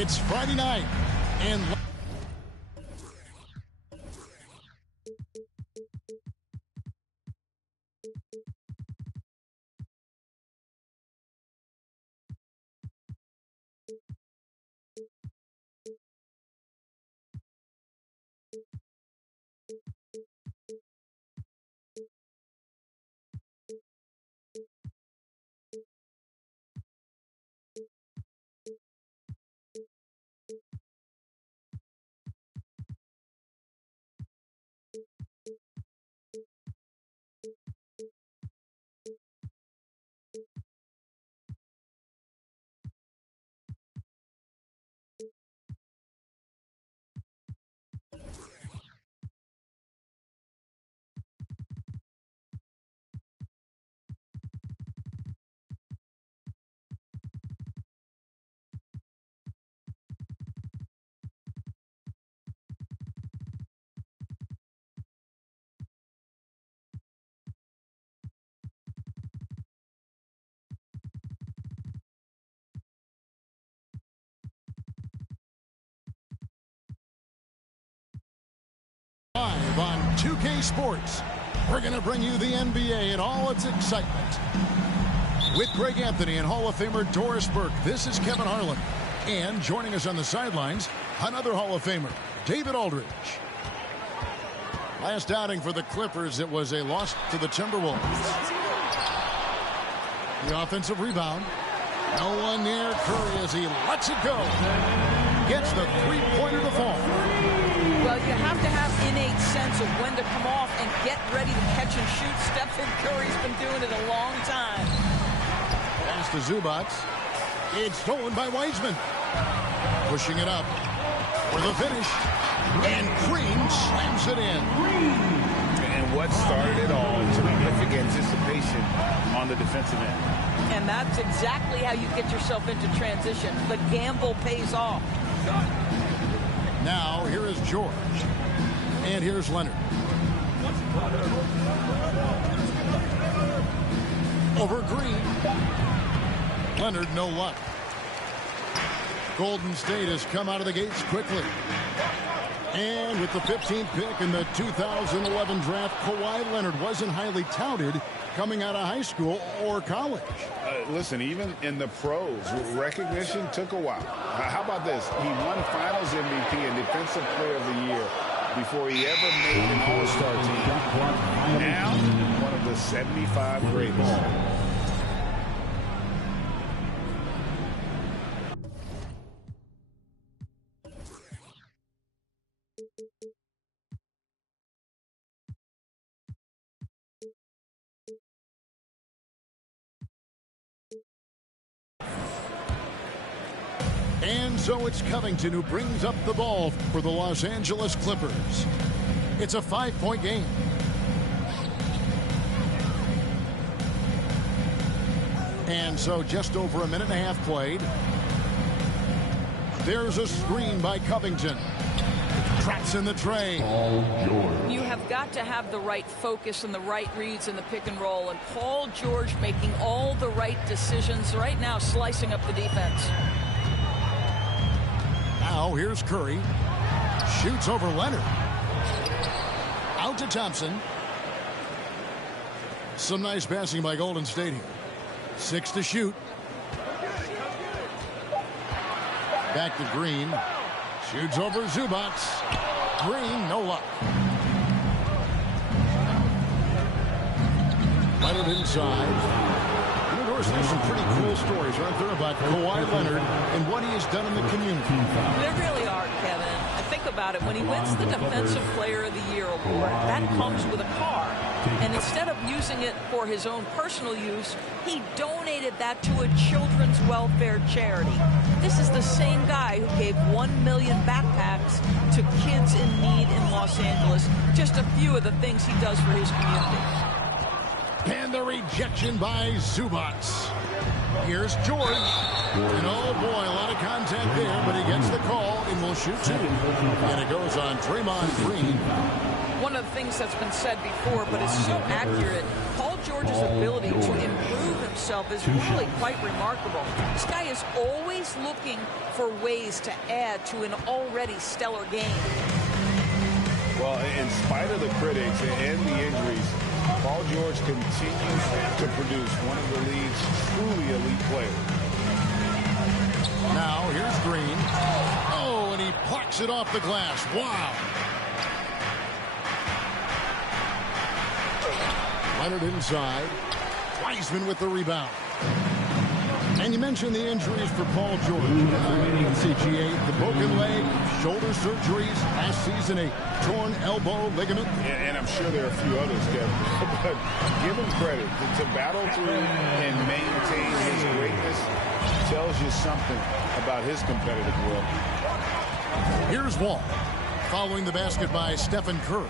It's Friday night, and live on 2K Sports, we're going to bring you the NBA and all its excitement. With Greg Anthony and Hall of Famer Doris Burke, this is Kevin Harlan. And joining us on the sidelines, another Hall of Famer, David Aldridge. Last outing for the Clippers, it was a loss to the Timberwolves. The offensive rebound. No one near Curry as he lets it go. Gets the three-pointer to fall. Well, you have to have innate sense of when to come off and get ready to catch and shoot. Stephen Curry's been doing it a long time. Pass to Zubac. It's stolen by Wiseman. Pushing it up for the finish. And Green slams it in. And what started it all? Terrific anticipation on the defensive end. And that's exactly how you get yourself into transition. The gamble pays off. Now, here is George. And here's Leonard. Over Green. Leonard, no luck. Golden State has come out of the gates quickly. And with the 15th pick in the 2011 draft, Kawhi Leonard wasn't highly touted coming out of high school or college. Listen, even in the pros, recognition took a while. How about this? He won Finals MVP and Defensive Player of the Year before he ever made an All-Star team. Now, one of the 75 greatest. And so it's Covington who brings up the ball for the Los Angeles Clippers. It's a 5-point game. And so just over a minute and a half played. There's a screen by Covington. Traps in the tray. You have got to have the right focus and the right reads in the pick and roll. And Paul George making all the right decisions right now, slicing up the defense. Now here's Curry. Shoots over Leonard. Out to Thompson. Some nice passing by Golden State here. 6 to shoot. Back to Green. Shoots over Zubac. Green, no luck. Leonard inside. There's some pretty cool stories, aren't there, about Kawhi Leonard and what he has done in the community. There really are, Kevin. I think about it. When he wins the Defensive Player of the Year award, that comes with a car. And instead of using it for his own personal use, he donated that to a children's welfare charity. This is the same guy who gave 1 million backpacks to kids in need in Los Angeles. Just a few of the things he does for his community. And the rejection by Zubac. Here's George. And oh boy, a lot of contact there, but he gets the call and will shoot 2. And it goes on Draymond Green. One of the things that's been said before, but it's so accurate, Paul George's ability to improve himself is really quite remarkable. This guy is always looking for ways to add to an already stellar game. Well, in spite of the critics and the injuries, Paul George continues to produce one of the league's truly elite players. Now, here's Green. Oh, and he plucks it off the glass. Wow. Leonard inside. Wiseman with the rebound. And you mentioned the injuries for Paul George. Let's see, G8, the broken leg, shoulder surgeries, last season a torn elbow ligament. And I'm sure there are a few others, Kevin. But give him credit. To battle through and maintain his greatness tells you something about his competitive will. Here's Wall. Following the basket by Stephen Curry.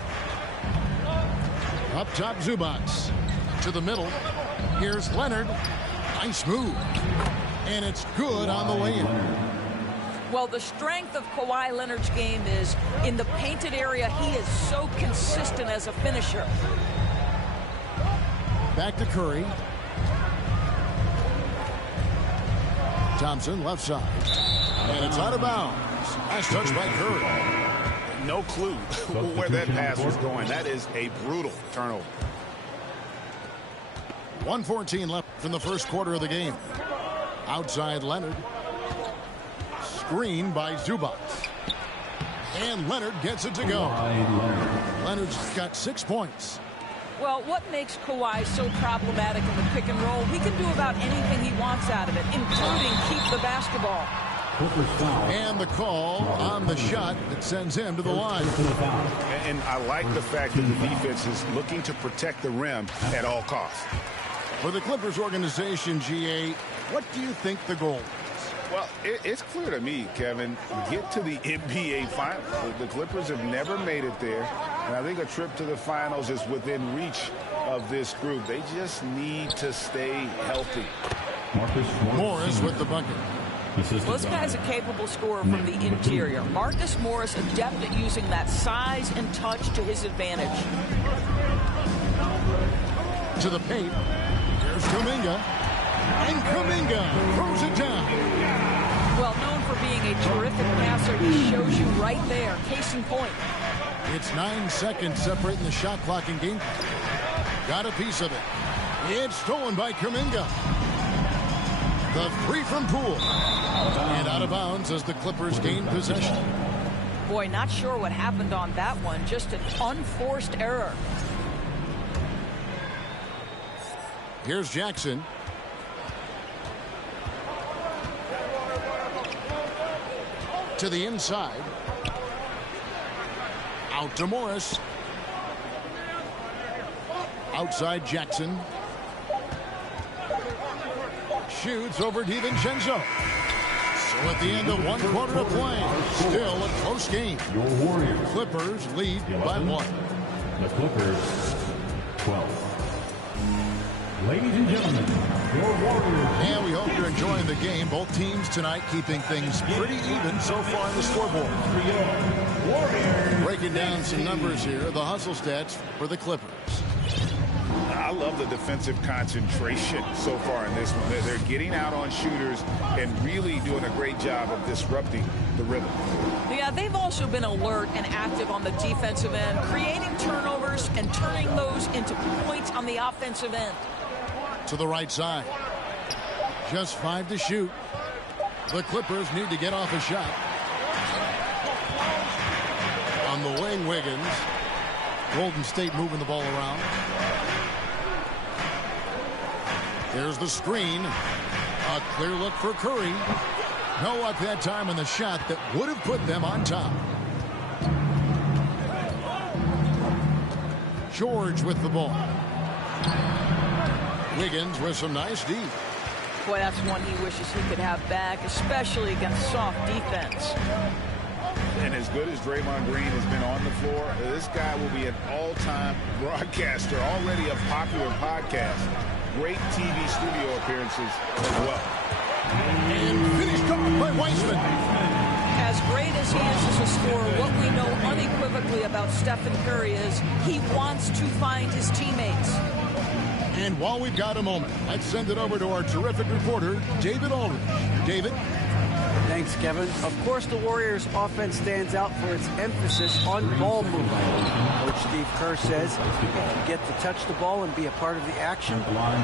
Up top, Zubac. To the middle. Here's Leonard. Nice move. And it's good on the way in. Well, the strength of Kawhi Leonard's game is in the painted area. He is so consistent as a finisher. Back to Curry. Thompson, left side. And it's out of bounds. Nice touch by Curry. No clue where that pass was going. That is a brutal turnover. 1:14 left in the first quarter of the game. Outside Leonard. Screen by Zubac. And Leonard gets it to go. Leonard's got 6 points. Well, what makes Kawhi so problematic in the pick and roll? He can do about anything he wants out of it, including keep the basketball. And the call on the shot that sends him to the line. And I like the fact that the defense is looking to protect the rim at all costs. For the Clippers organization, GA, what do you think the goal is? Well, it's clear to me, Kevin, get to the NBA Finals. The Clippers have never made it there, and I think a trip to the Finals is within reach of this group. They just need to stay healthy. Morris with the bucket. Well, this guy's a capable scorer from the interior. Marcus Morris adept at using that size and touch to his advantage. To the paint. Here's Kuminga. And Kuminga throws it down. Well, known for being a terrific passer, he shows you right there. Case in point. It's 9 seconds separating the shot clock and game. Got a piece of it. It's stolen by Kuminga. The three from Poole. And out of bounds as the Clippers gain possession. Boy, not sure what happened on that one. Just an unforced error. Here's Jackson. To the inside. Out to Morris. Outside Jackson. Shoots over DiVincenzo. So at the end of 1 quarter of play, still a close game. Your Warriors. Clippers lead by 1. The Clippers 12. Ladies and gentlemen, your Warriors. And we hope you're enjoying the game. Both teams tonight keeping things pretty even so far on the scoreboard. Breaking down some numbers here. The hustle stats for the Clippers. I love the defensive concentration so far in this one. They're getting out on shooters and really doing a great job of disrupting the rhythm. Yeah, they've also been alert and active on the defensive end, creating turnovers and turning those into points on the offensive end. To the right side. Just 5 to shoot. The Clippers need to get off a shot. On the wing, Wiggins. Golden State moving the ball around. There's the screen. A clear look for Curry. No at that time on the shot that would have put them on top. George with the ball. Wiggins with some nice D. Boy, that's one he wishes he could have back, especially against soft defense. And as good as Draymond Green has been on the floor, this guy will be an all-time broadcaster, already a popular podcast. Great TV studio appearances as well. And finished off by Wiseman. As great as he is as a scorer, what we know unequivocally about Stephen Curry is he wants to find his teammates. And while we've got a moment, let's send it over to our terrific reporter, David Aldridge. David? Thanks, Kevin. Of course, the Warriors' offense stands out for its emphasis on ball movement. Coach Steve Kerr says if you get to touch the ball and be a part of the action,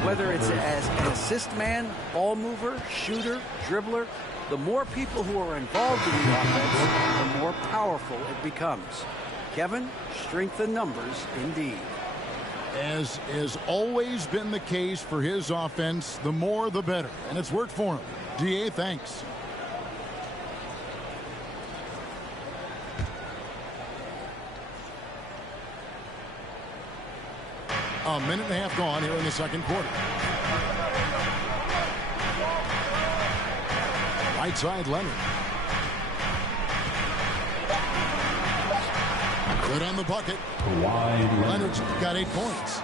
whether it's as an assist man, ball mover, shooter, dribbler, the more people who are involved in the offense, the more powerful it becomes. Kevin, strength in numbers indeed. As has always been the case for his offense, the more the better. And it's worked for him. DA, thanks. A minute and a half gone here in the second quarter. Right side, Leonard. Good on the bucket. Leonard's got 8 points.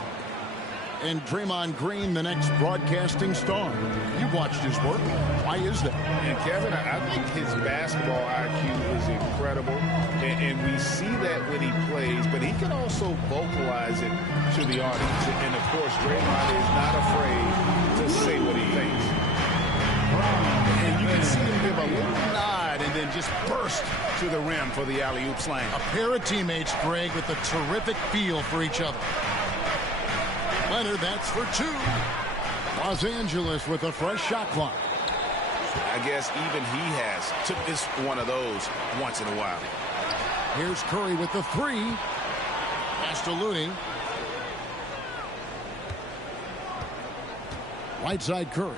And Draymond Green, the next broadcasting star. You've watched his work. Why is that? And Kevin, I think his basketball IQ is incredible. And we see that when he plays, but he can also vocalize it to the audience. And of course, Draymond is not afraid to say what he thinks. And you can see him give a little nod and then just burst to the rim for the alley-oop slam. A pair of teammates, Greg, with a terrific feel for each other. Leonard, that's for 2. Los Angeles with a fresh shot clock. I guess even he took this one of those once in a while. Here's Curry with the 3. Pass to Looney. Right side Curry.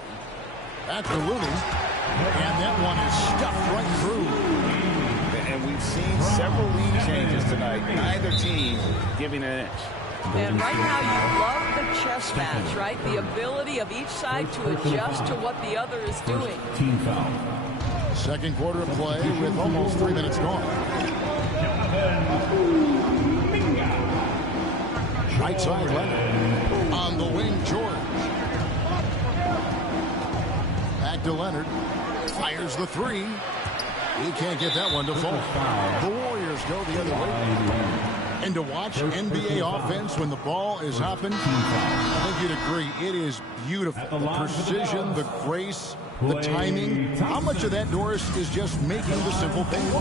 Back to Looney. And that one is stuffed right through. And we've seen several lead changes tonight. Neither team giving an inch. And right now you love the chess match, right? The ability of each side to adjust to what the other is doing. Team foul. Second quarter of play with almost 3 minutes gone. Right side Leonard. On the wing, George. Back to Leonard. Fires the 3. He can't get that one to fall. The Warriors go the other way. And to watch NBA offense when the ball is hopping, I think you'd agree, it is beautiful. The precision, the grace, the timing. How much of that, Doris, is just making the simple things?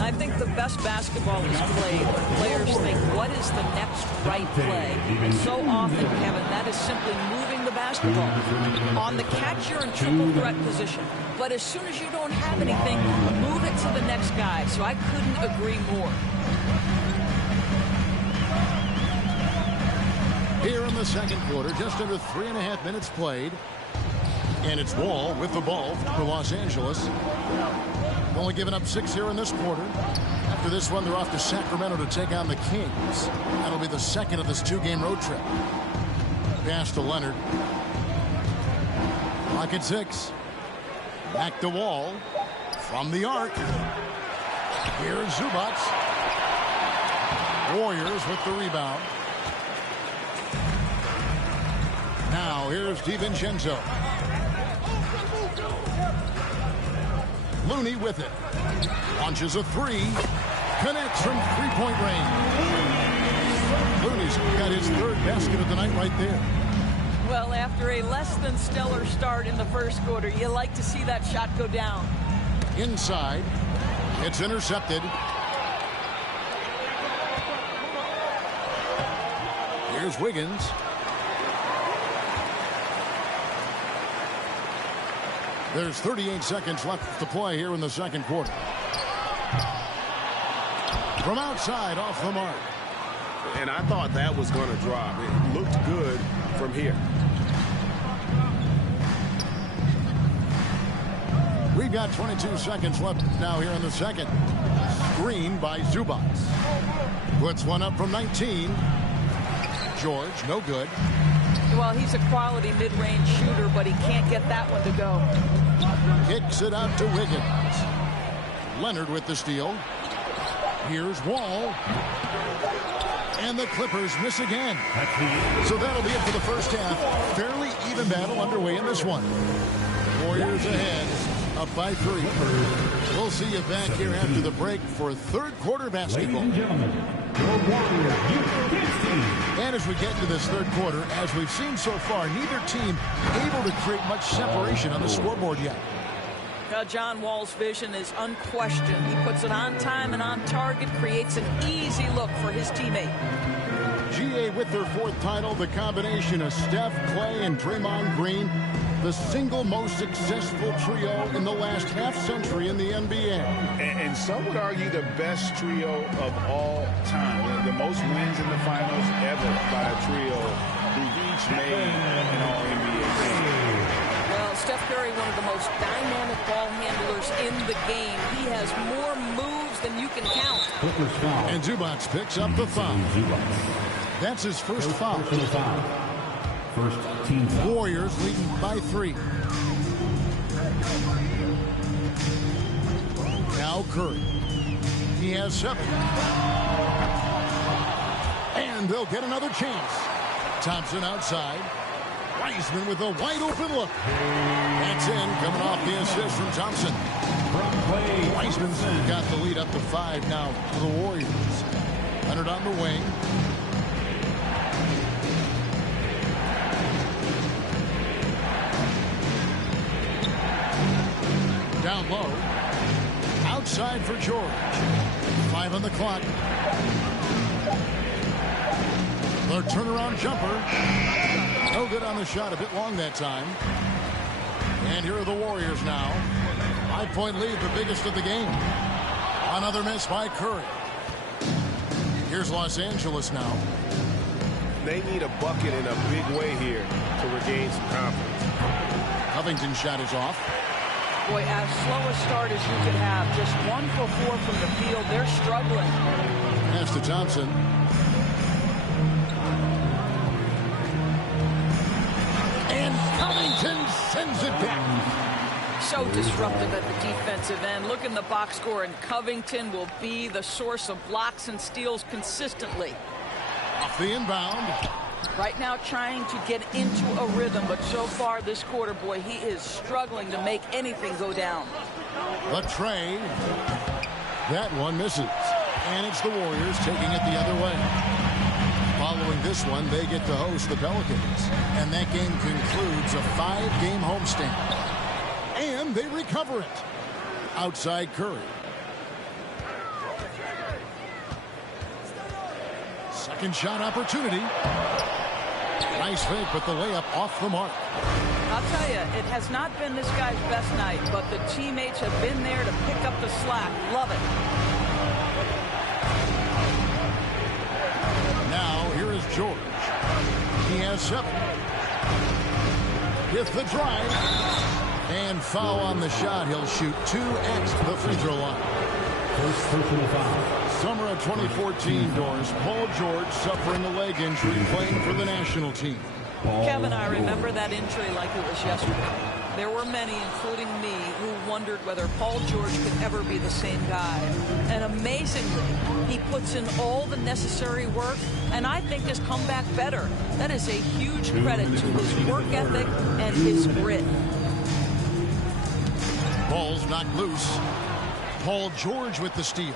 I think the best basketball is played when players think, what is the next right play? And so often, Kevin, that is simply moving the basketball. On the catch, you're in triple threat position. But as soon as you don't have anything, move it to the next guy. So I couldn't agree more. Here in the second quarter, just under 3.5 minutes played. And it's Wall with the ball for Los Angeles. Only giving up 6 here in this quarter. After this one, they're off to Sacramento to take on the Kings. That'll be the second of this 2-game road trip. Pass to Leonard. Clock at 6. Back to Wall. From the arc. Here's Zubac. Warriors with the rebound. Now here's DiVincenzo. Looney with it. Launches a 3. Connects from 3-point range. Looney's got his 3rd basket of the night right there. Well, after a less than stellar start in the first quarter, you like to see that shot go down. Inside. It's intercepted. Here's Wiggins. There's 38 seconds left to play here in the second quarter. From outside, off the mark. And I thought that was going to drop. It looked good from here. We've got 22 seconds left now here in the second. Screen by Zubac. Puts one up from 19. George, no good. Well, he's a quality mid-range shooter, but he can't get that one to go. Kicks it out to Wiggins. Leonard with the steal. Here's Wall. And the Clippers miss again. So that'll be it for the first half. Fairly even battle underway in this one. Warriors ahead, up by 3. We'll see you back here after the break for third quarter basketball. Ladies and gentlemen, your Warriors youth kids team. And And as we get into this third quarter, as we've seen so far, neither team able to create much separation on the scoreboard yet. John Wall's vision is unquestioned. He puts it on time and on target, creates an easy look for his teammate. GA with their fourth title, the combination of Steph, Clay, and Draymond Green, the single most successful trio in the last half-century in the NBA. And some would argue the best trio of all time. The most wins in the finals ever by a trio who've each made an All-NBA game. Well, Steph Curry, one of the most dynamic ball handlers in the game. He has more moves than you can count. And Zubac picks up the foul. That's his first foul. First team foul. Warriors leading by 3. Now Curry. He has 7. And they'll get another chance. Thompson outside. Wiseman with a wide open look. That's in, coming off the assist from Thompson. Wiseman's got the lead up to 5 now for the Warriors. Leonard on the wing. Down low. Outside for George. 5 on the clock. The turnaround jumper. No good on the shot. A bit long that time. And here are the Warriors now. 5-point lead, the biggest of the game. Another miss by Curry. Here's Los Angeles now. They need a bucket in a big way here to regain some confidence. Covington's shot is off. Boy, as slow a start as you could have. Just 1 for 4 from the field. They're struggling. Pass to Thompson. And Covington sends it back. So disruptive at the defensive end. Look in the box score, and Covington will be the source of blocks and steals consistently. Off the inbound. Right now trying to get into a rhythm, but so far this quarter, boy, he is struggling to make anything go down. The trade. That one misses. And it's the Warriors taking it the other way. Following this one, they get to host the Pelicans. And that game concludes a 5-game homestand. And they recover it. Outside Curry. Second shot opportunity. Nice fake, but the layup off the mark. I'll tell you, it has not been this guy's best night, but the teammates have been there to pick up the slack. Love it. Now, here is George. He has 7. With the drive. And foul on the shot. He'll shoot 2 at the free throw line. First personal foul. Summer of 2014, Doris. Paul George suffering a leg injury playing for the national team. Kevin, I remember that injury like it was yesterday. There were many, including me, who wondered whether Paul George could ever be the same guy. And amazingly, he puts in all the necessary work, and I think has come back better. That is a huge credit to his work ethic and his grit. Ball's knocked loose. Paul George with the steal.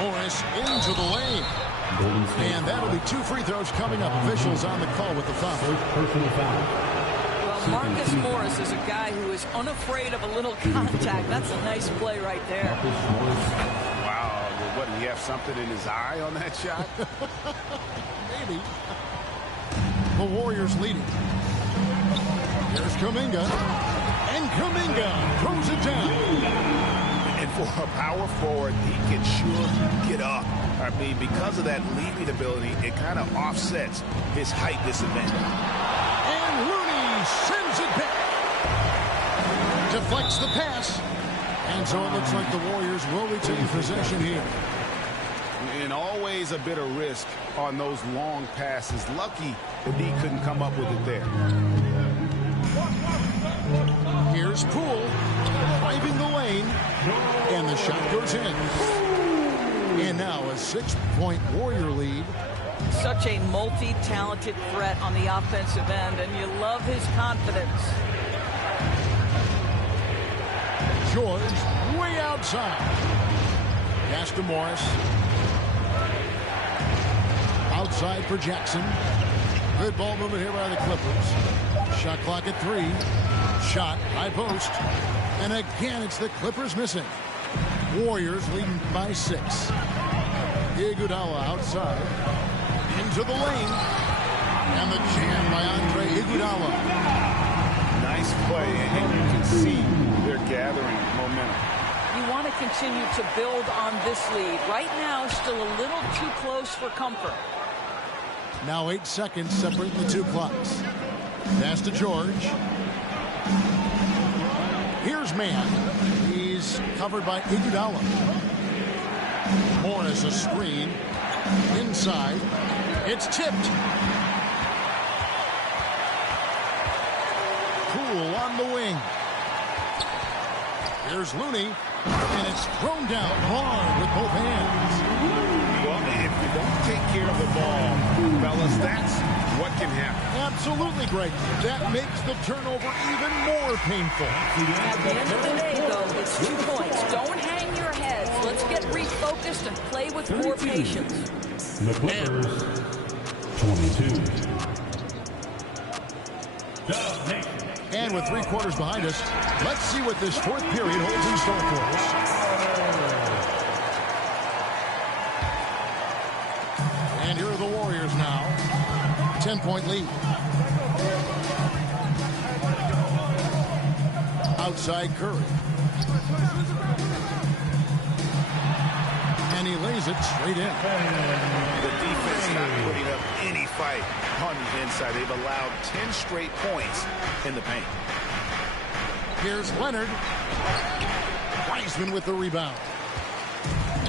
Morris into the lane. And that'll be 2 free throws coming up. Officials on the call with the foul. First personal foul. Well, Marcus Morris is a guy who is unafraid of a little contact. That's a nice play right there. Wow. What, did he have something in his eye on that shot? Maybe. The Warriors leading. Here's Kuminga. And Kuminga throws it down. And for a power forward, he can sure get up. I mean, because of that leaping ability, it kind of offsets his height disadvantage. And Rooney sends it back. Deflects the pass. And so it looks like the Warriors will retain possession here. And always a bit of risk on those long passes. Lucky that he couldn't come up with it there. Here's Poole driving the lane. And the shot goes in. And now a 6-point Warrior lead. Such a multi-talented threat on the offensive end, and you love his confidence. George way outside. Pass to Morris. outside for Jackson. Good ball movement here by the Clippers. Shot clock at 3. Shot, high post. And again, it's the Clippers missing. Warriors leading by 6. Iguodala outside. Into the lane. And the jam by Andre Iguodala. Nice play, and you can see they're gathering momentum. You want to continue to build on this lead. Right now, still a little too close for comfort. Now 8 seconds separating the two clocks. Pass to George. Here's man. He's covered by Iguodala. Morris a screen. Inside. It's tipped. Poole on the wing. Here's Looney. And it's thrown down hard with both hands. Well, if you don't take care of the ball, fellas, that's what can happen. Absolutely, Greg. That makes the turnover even more painful. At the end of the day, though, it's 2 points. Don't hang your heads. Let's get refocused and play with more patience. The Clippers, 22. And with 3 quarters behind us, let's see what this 4th period holds in store for us. And here are the Warriors now. 10-point lead. Outside Curry. And he lays it straight in. The defense not putting up any fight on the inside. They've allowed 10 straight points in the paint. Here's Leonard. Wiseman with the rebound.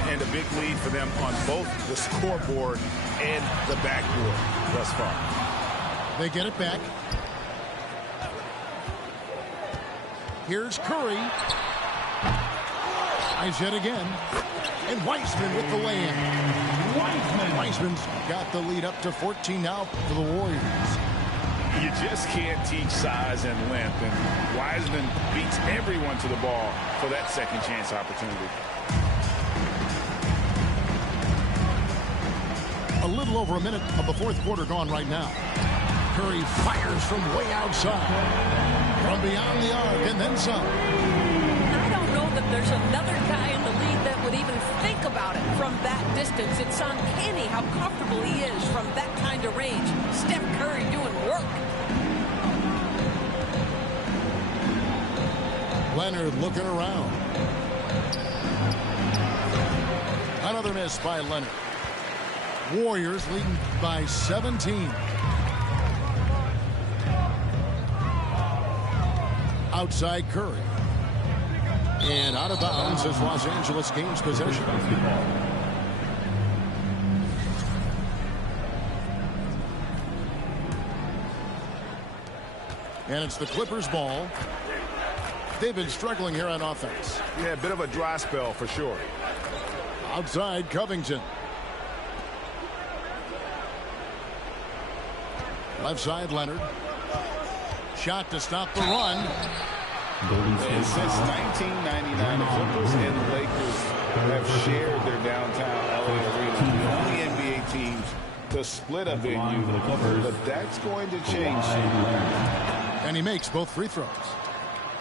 And a big lead for them on both the scoreboard and the backboard thus far. They get it back. Here's Curry. Eyes yet again. And Wiseman with the lay-in. Wiseman's got the lead up to 14 now for the Warriors. You just can't teach size and length, and Wiseman beats everyone to the ball for that second chance opportunity. A little over a minute of the 4th quarter gone right now. Curry fires from way outside. From beyond the arc and then some. I don't know that there's another guy in the league that would even think about it from that distance. It's uncanny how comfortable he is from that kind of range. Steph Curry doing work. Leonard looking around. Another miss by Leonard. Warriors leading by 17. Outside Curry. And out of bounds as Los Angeles gains possession. And it's the Clippers' ball. They've been struggling here on offense. Yeah, a bit of a dry spell for sure. Outside Covington. Left side Leonard. Shot to stop the run. And since 1999, the Clippers and the Lakers have shared their downtown LA arena. The only NBA teams to split a venue, but that's going to change. And he makes both free throws.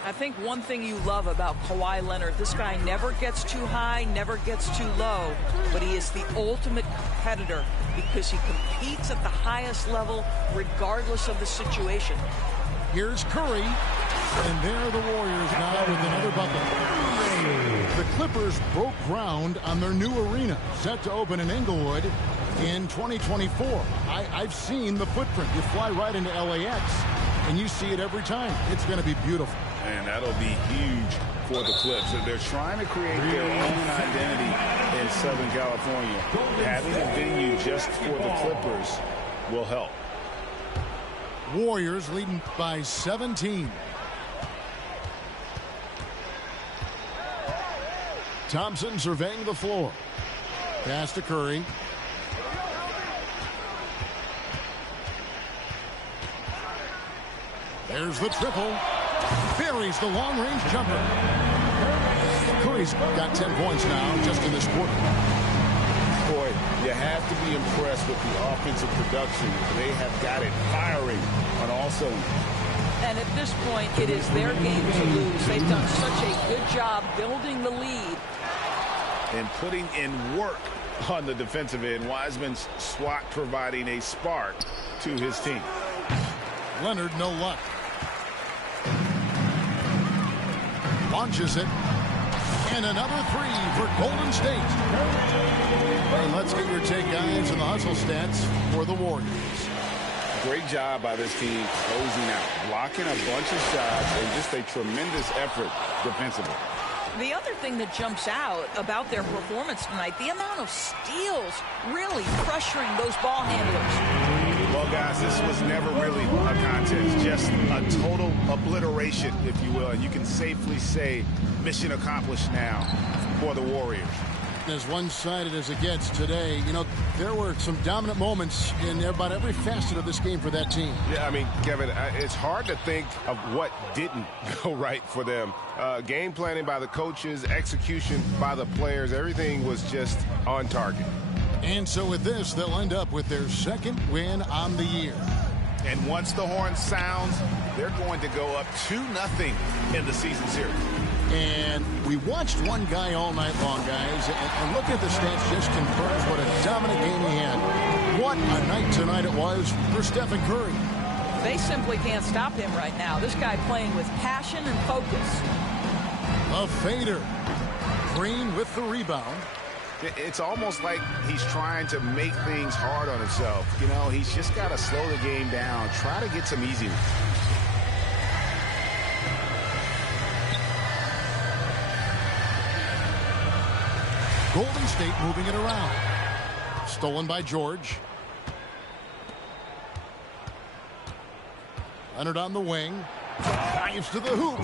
I think one thing you love about Kawhi Leonard, this guy never gets too high, never gets too low, but he is the ultimate competitor because he competes at the highest level regardless of the situation. Here's Curry, and there are the Warriors now with another bucket. The Clippers broke ground on their new arena, set to open in Inglewood in 2024. I've seen the footprint. You fly right into LAX, and you see it every time. It's going to be beautiful. And that'll be huge for the Clips. They're trying to create their own identity in Southern California. Having a venue just for the Clippers will help. Warriors leading by 17. Thompson surveying the floor. Pass to Curry. There's the triple. Buries the long-range jumper. Curry's got 10 points now just in this quarter. Boy, you You have to be impressed with the offensive production. They have got it firing on all cylinders. And at this point, it is their game to lose. They've done such a good job building the lead. And putting in work on the defensive end. Wiseman's swat providing a spark to his team. Leonard, no luck. Launches it. And another three for Golden State. And let's get your take, guys, on the hustle stats for the Warriors. Great job by this team closing out, blocking a bunch of shots, and just a tremendous effort defensively. The other thing that jumps out about their performance tonight, the amount of steals really pressuring those ball handlers. Well, guys, this was never really a contest, just a total obliteration, if you will. And you can safely say mission accomplished now for the Warriors. As one-sided as it gets today, you know, there were some dominant moments in about every facet of this game for that team. Yeah, I mean, Kevin, it's hard to think of what didn't go right for them. Game planning by the coaches, execution by the players, everything was just on target. And so with this, they'll end up with their second win on the year. And once the horn sounds, they're going to go up 2-0 in the season series. And we watched one guy all night long, guys, and looking at the stats just confirms what a dominant game he had. What a night tonight it was for Stephen Curry. They simply can't stop him right now. This guy playing with passion and focus. A fader. Green with the rebound. It's almost like he's trying to make things hard on himself. You know, he's just got to slow the game down, try to get some easy ones. Golden State moving it around. Stolen by George. Leonard on the wing. Dives to the hoop.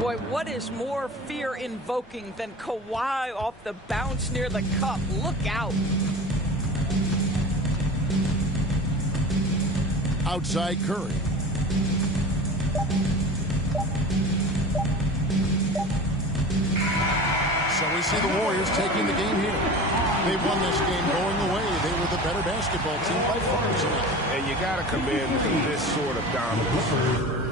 Boy, what is more fear-invoking than Kawhi off the bounce near the cup? Look out. Outside Curry. So we see the Warriors taking the game here. They've won this game going away. They were the better basketball team by far tonight. And you got to commend this sort of dominance.